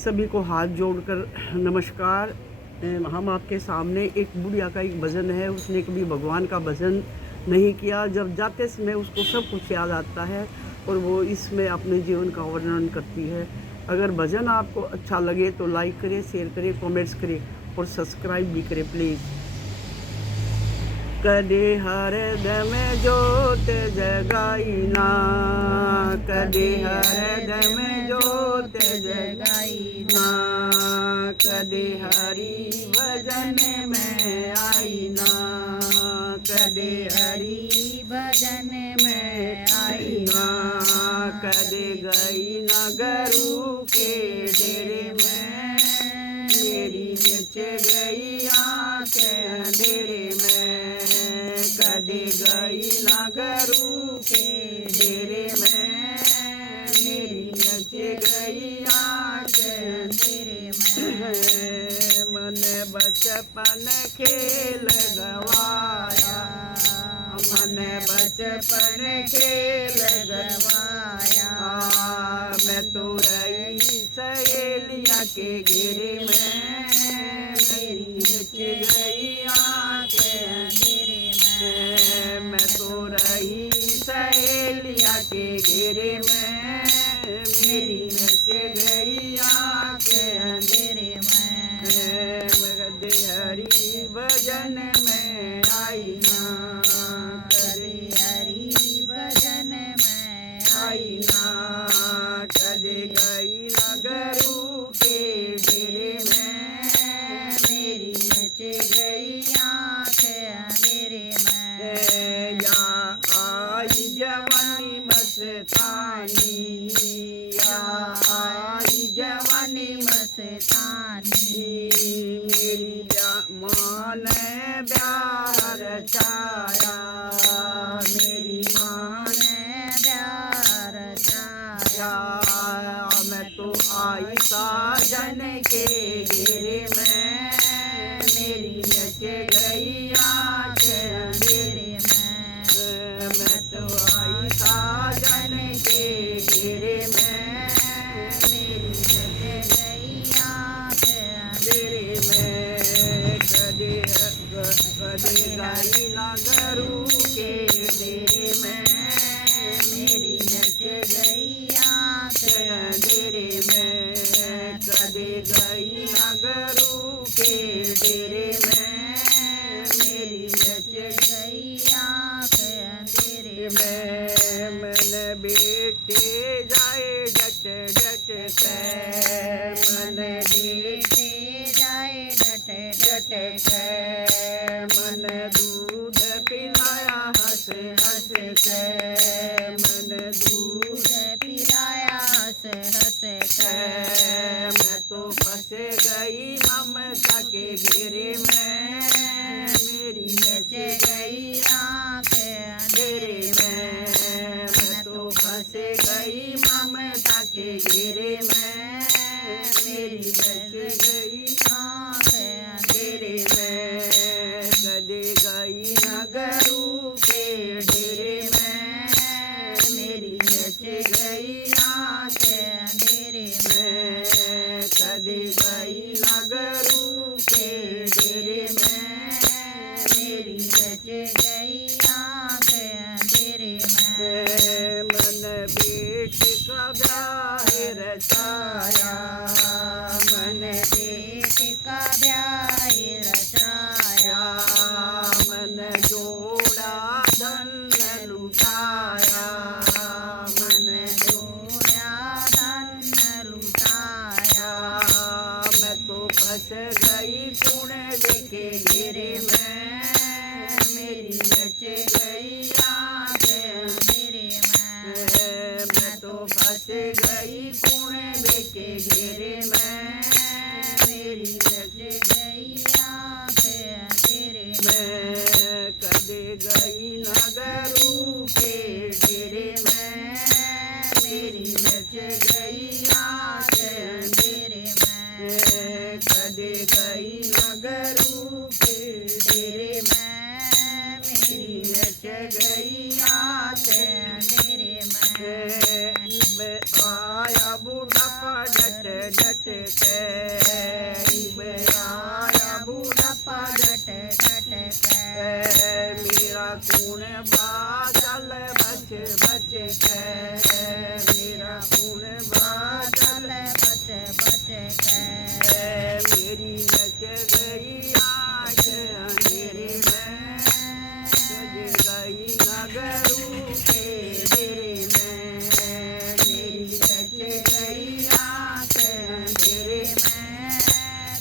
सभी को हाथ जोड़कर नमस्कार। हम आपके सामने एक बुढ़िया का एक भजन है। उसने कभी भगवान का भजन नहीं किया। जब जाते समय उसको सब कुछ याद आता है और वो इसमें अपने जीवन का वर्णन करती है। अगर भजन आपको अच्छा लगे तो लाइक करें, शेयर करें, कमेंट्स करें और सब्सक्राइब भी करें प्लीज़। कदे हृदय में जोत जगाई ना, कदे हृदय में जोत जगाई ना, कदे हरि भजन में आई ना, कदे हरि भजन में आई ना, कदे गई न गुरु के डेरे में, मेरी नच गई आंखें अंधेरे में, कदे गई न गुरु के डेरे में, मेरी नच गई आंखें अंधेरे में। मन बचपन खेल गवाया, मन बचपन खेल गवाया, मैं तो रही सहेलिया के घेरे में, मेरी नच गई आंखें अंधेरे में, मैं तो रही सहेलिया के घेरे में, मेरी नच गई आंखें अंधेरे में। कदे हरि भजन में आई ना, कदे हरि भजन में आई ना, कदे गई न गुरु के डेरे में, मेरी नच गई आंखें अंधेरे में। या आई जवानी मस्तानी, या आई जवानी मस्तानी, मेरी माँ ने ब्याह रचाया, मेरी माँ ने ब्याह रचाया, मैं तो आई साजन के घेरे में, मेरी नच गई आंखें अंधेरे में, मैं तो आई साजन के घेरे में, मेरी नच गई आंखें अंधेरे में। कदे गई न गुरु के डेरे में, मेरी नच गई आंखें अंधेरे में, कदे गई न गुरु के डेरे में, मेरी नच गई आंखें अंधेरे में। मन बेटे जाए डट डट के, मन बेटे जाए डट डट के, मन दूध पिलाया हंस हंस के, मन दूध पिलाया हंस हंस के, मैं तो फंस गई ममता के घेरे में, मेरी नच गई आंखें अंधेरे में, मैं तो फंस गई ममता के घेरे में, मेरी नच गई आंखें अंधेरे में। कदे गई न गुरु के डेरे में, मेरी नच गई आंखें अंधेरे में, कदे गई न गुरु के डेरे में, मेरी नच गई आंखें अंधेरे में। मन बेट का ब्याह रचाया, मन बेट का ब्याह रचाया, मन जोड़ा धन लुटाया, मन जोड़ा धन लुटाया, मैं तो फंस गई पुणे के घेरे में, मेरी नच गई आंखें अंधेरे में, मैं तो फंस गई पुणे के घेरे में, मेरी नच गई आंखें अंधेरे में। कदे गई न गुरु के डेरे में, मेरी नच गई आंखें अंधेरे में, कदे गई न गुरु के डेरे में, मेरी नच गई आंखें अंधेरे में। आया बूढ़ा पढ़ डट के आया बुढ़ापा डट के मेरा खून बादल बच बच के मेरा खून बादल बच बच के मेरी नच गई आँख अंधेरे में सज गई नगरू के डेरे में मेरी नच गई आँख अंधेरे में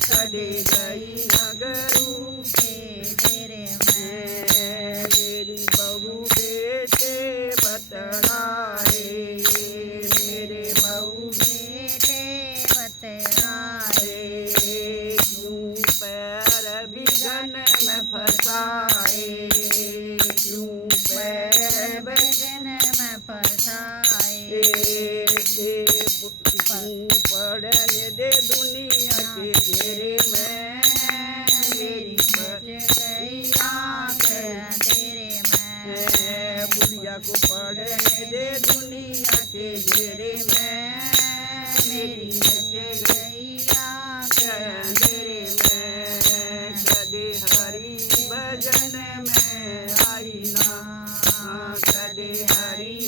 सज गई नगरू के डेरे में मेरी बहू बेटे बतलाए मेरे बहू बेटे बतलाए क्यों पैर बिगन में फंसाए क्यों पैर बिगन में फंसाए पड़ने दे दुनिया के घेरे में मेरी बच गई आँख अंधेरे में बुढ़िया को पड़ने दे दुनिया के घेरे में मेरी बच गई आँख अंधेरे में कदे हरी भजन में आई ना कदे हरी